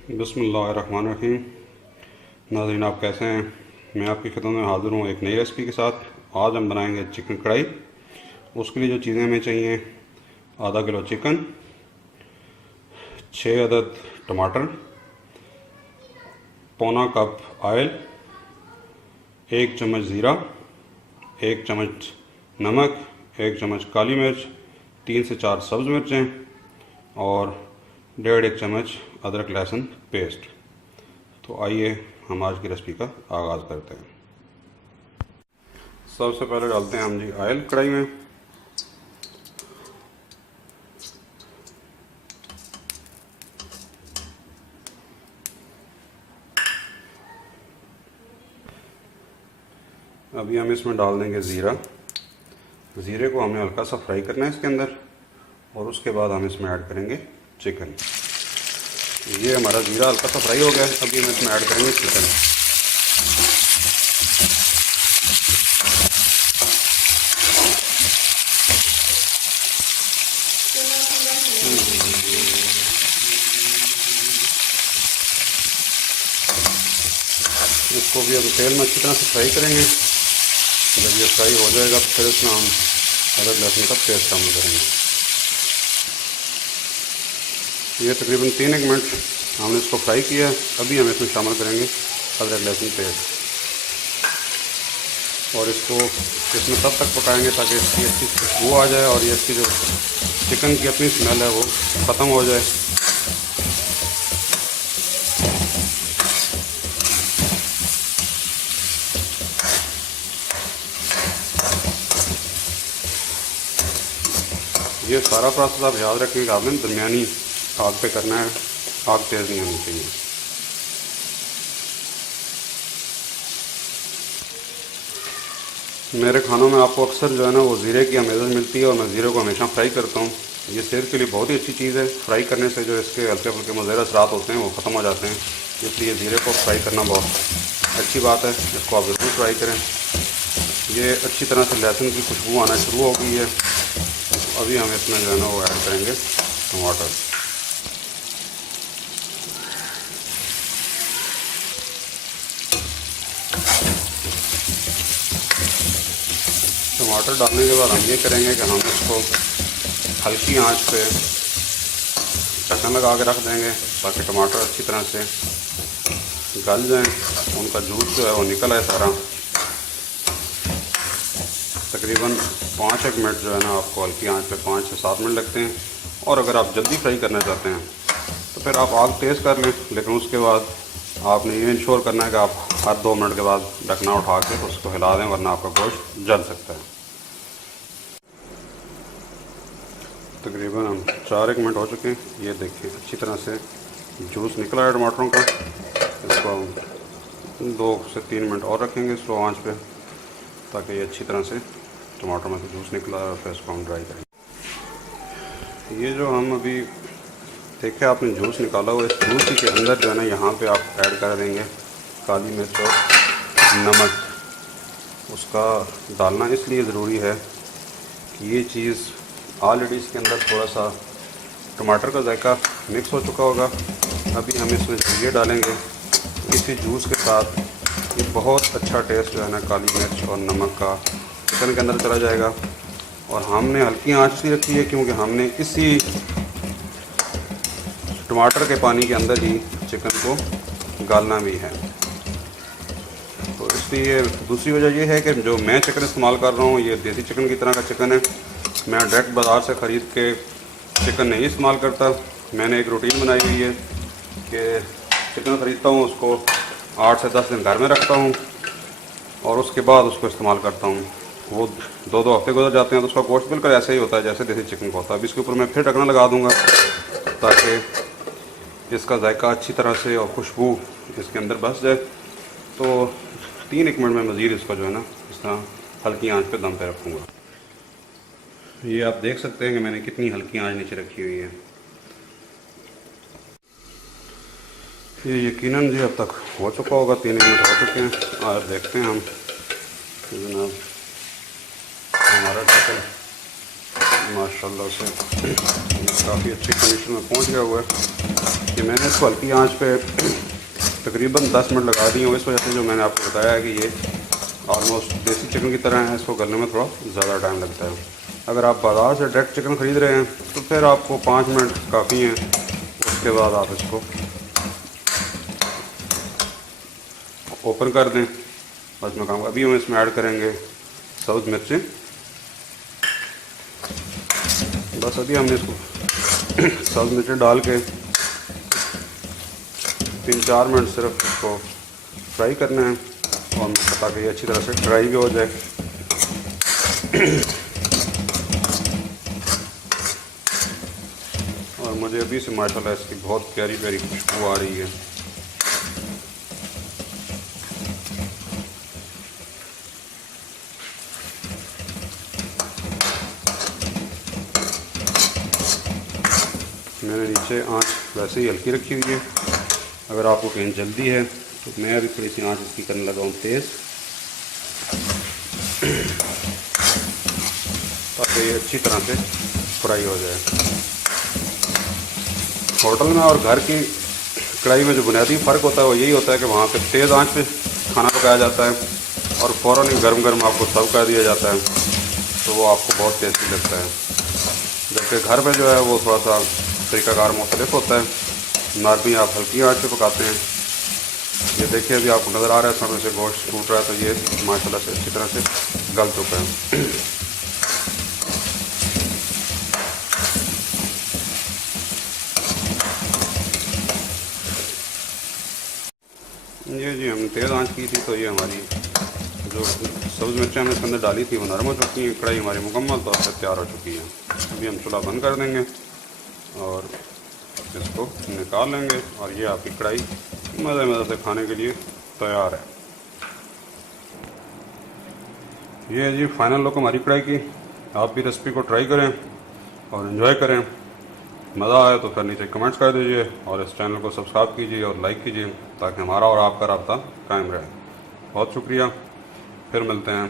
बिस्मिल्लाहिर्रहमानिर्रहीम। नाज़रीन, आप कैसे हैं? मैं आपकी खिदमत में हाज़िर हूँ एक नई रेसिपी के साथ। आज हम बनाएंगे चिकन कढ़ाई। उसके लिए जो चीज़ें हमें चाहिए, आधा किलो चिकन, 6 अदद टमाटर, पौना कप ऑयल, 1 चम्मच ज़ीरा, 1 चम्मच नमक, 1 चम्मच काली मिर्च, 3 से 4 सब्ज़ मिर्चें और 1.5 चम्मच अदरक लहसुन पेस्ट। तो आइए हम आज की रेसिपी का आगाज़ करते हैं। सबसे पहले डालते हैं हम जी ऑयल कढ़ाई में। अभी हम इसमें डाल देंगे ज़ीरा। ज़ीरे को हमें हल्का सा फ्राई करना है इसके अंदर, और उसके बाद हम इसमें ऐड करेंगे चिकन। ये हमारा ज़ीरा हल्का सा फ्राई हो गया है। अभी हम इसमें ऐड करेंगे चिकन। इसको भी हम तेल में अच्छी तरह से फ्राई करेंगे। जब ये फ्राई हो जाएगा तो फिर इसमें हम अदरक लहसुन का पेस्ट शामिल करेंगे। ये तकरीबन 3-1 मिनट हमने इसको फ्राई किया है। अभी हम इसमें शामिल करेंगे अदरक लहसुन पेस्ट, और इसको इसमें तब तक पकाएंगे ताकि इसकी अच्छी खुशबू आ जाए और ये इसकी जो चिकन की अपनी स्मेल है वो ख़त्म हो जाए। ये सारा प्रोसेस आप याद रखें कि आपने दरमियानी आग पे करना है, आग तेज़ नहीं होनी चाहिए। मेरे खानों में आपको अक्सर जो है ना वो ज़ीरे की अमेज़न मिलती है, और मैं ज़ीरे को हमेशा फ्राई करता हूँ। ये सेहत के लिए बहुत ही अच्छी चीज़ है। फ्राई करने से जो इसके हल्के फुल्के मुज़र असरात होते हैं वो ख़त्म हो जाते हैं। इसलिए ज़ीरे को फ्राई करना बहुत अच्छी बात है। इसको आप ज़रूर फ्राई करें। ये अच्छी तरह से लहसुन की खुशबू आना शुरू हो गई है। अभी हम इसमें जो है ना वो ऐड करेंगे टमाटर। टमाटर डालने के बाद हम ये करेंगे कि हम इसको हल्की आंच पे ढक्कन लगा के रख देंगे ताकि टमाटर अच्छी तरह से गल जाएं, उनका जूस जो है वो निकल आए सारा। तकरीबन 5-1 मिनट जो है ना आपको हल्की आंच पे 5 से 7 मिनट लगते हैं। और अगर आप जल्दी फ्राई करना चाहते हैं तो फिर आप आग तेज़ कर लें, लेकिन उसके बाद आपने ये इंश्योर करना है कि आप हर 2 मिनट के बाद ढकना उठा के उसको हिला दें, वरना आपका गोश्त जल सकता है। तकरीबन हम 4-1 मिनट हो चुके हैं। ये देखिए अच्छी तरह से जूस निकला है टमाटरों का। इसको हम 2 से 3 मिनट और रखेंगे स्लो आंच पे ताकि ये अच्छी तरह से टमाटर में से जूस निकला है, और फिर इसको हम ड्राई करेंगे। ये जो हम अभी देखे आपने जूस निकाला हुआ, इस जूस के अंदर जो है ना यहाँ पे आप ऐड कर देंगे काली मिर्च और नमक। उसका डालना इसलिए ज़रूरी है कि ये चीज़ ऑलरेडी इसके अंदर थोड़ा सा टमाटर का जायका मिक्स हो चुका होगा। अभी हम इसमें ये डालेंगे इसी जूस के साथ। ये बहुत अच्छा टेस्ट जो है ना काली मिर्च और नमक का चिकन के अंदर चला जाएगा। और हमने हल्की आंच सी रखी है क्योंकि हमने इसी टमाटर के पानी के अंदर ही चिकन को गालना भी है। तो इसलिए दूसरी वजह यह है कि जो मैं चिकन इस्तेमाल कर रहा हूँ ये देसी चिकन की तरह का चिकन है। मैं डायरेक्ट बाज़ार से ख़रीद के चिकन नहीं इस्तेमाल करता। मैंने एक रूटीन बनाई हुई है कि चिकन ख़रीदता हूँ, उसको 8 से 10 दिन घर में रखता हूँ और उसके बाद उसको इस्तेमाल करता हूँ। वो 2-2 हफ्ते गुजर जाते हैं तो उसका गोश्त बिल्कुल ऐसे ही होता है जैसे देसी चिकन का होता है। अभी इसके ऊपर मैं फिर ढक्कन लगा दूँगा ताकि इसका जायका अच्छी तरह से और खुशबू इसके अंदर बस जाए। तो 3-1 मिनट में मज़ीद इसको जो है ना इस तरह हल्की आंच पे दम पे रखूँगा। ये आप देख सकते हैं कि मैंने कितनी हल्की आंच नीचे रखी हुई है। ये यकीनन जी अब तक हो चुका होगा, 3-1 मिनट हो चुके हैं। और देखते हैं हम जनाब हमारा चिकन माशाल्लाह से काफ़ी अच्छी कंडीशन में पहुंच गया हुआ है। कि मैंने इसको हल्की आंच पे तकरीबन 10 मिनट लगा दिए हैं। इस वजह से जो मैंने आपको बताया है कि ये ऑलमोस्ट देसी चिकन की तरह है, इसको गलने में थोड़ा ज़्यादा टाइम लगता है। अगर आप बाज़ार से डायरेक्ट चिकन ख़रीद रहे हैं तो फिर आपको 5 मिनट काफ़ी हैं। उसके बाद आप इसको ओपन कर दें। बस मैं काम अभी हम इसमें ऐड करेंगे सब्ज़ मिर्चें। बस अभी हमने इसको सब्ज़ मिर्चें डाल के 3-4 मिनट सिर्फ इसको फ्राई करना है और ताकि ये अच्छी तरह से ड्राई भी हो जाए। और मुझे अभी से माशाल्लाह इसकी बहुत प्यारी प्यारी खुशबू आ रही है। मैंने नीचे आंच वैसे ही हल्की रखी हुई है। अगर आपको कहीं जल्दी है तो मैं अभी थोड़ी सी आंच इसकी करने लगा हूँ तेज़, ताकि ये अच्छी तरह से फ्राई हो जाए। होटल में और घर की कढ़ाई में जो बुनियादी फ़र्क होता है वो यही होता है कि वहाँ पे तेज़ आंच पे खाना पकाया जाता है और फ़ौरन ही गर्म गर्म आपको सर्व कर दिया जाता है, तो वो आपको बहुत टेस्टी लगता है। जबकि घर पे जो है वो थोड़ा सा तरीक़ाकार मुख्तलिफ होता है। नॉर्मली आप हल्की आंच पे पकाते हैं। ये देखिए अभी आपको नज़र आ रहा है सामने से गोश्त टूट रहा है, तो ये माशाल्लाह से अच्छी तरह से गल चुका है। ये जी हमने तेज़ आंच की थी, तो ये हमारी जो सब्ज़ मिर्चें हमने इसके अंदर डाली थी वो नरम हो चुकी हैं। कढ़ाई हमारी मुकम्मल तौर पर तैयार हो चुकी है। अभी हम चूल्हा बंद कर देंगे और इसको निकाल लेंगे और ये आपकी कढ़ाई मज़े मज़े से खाने के लिए तैयार है। ये है जी फाइनल लुक हमारी कढ़ाई की। आप भी रेसिपी को ट्राई करें और इन्जॉय करें। मज़ा आए तो फिर नीचे कमेंट्स कर दीजिए और इस चैनल को सब्सक्राइब कीजिए और लाइक कीजिए ताकि हमारा और आपका राब्ता कायम रहे। बहुत शुक्रिया, फिर मिलते हैं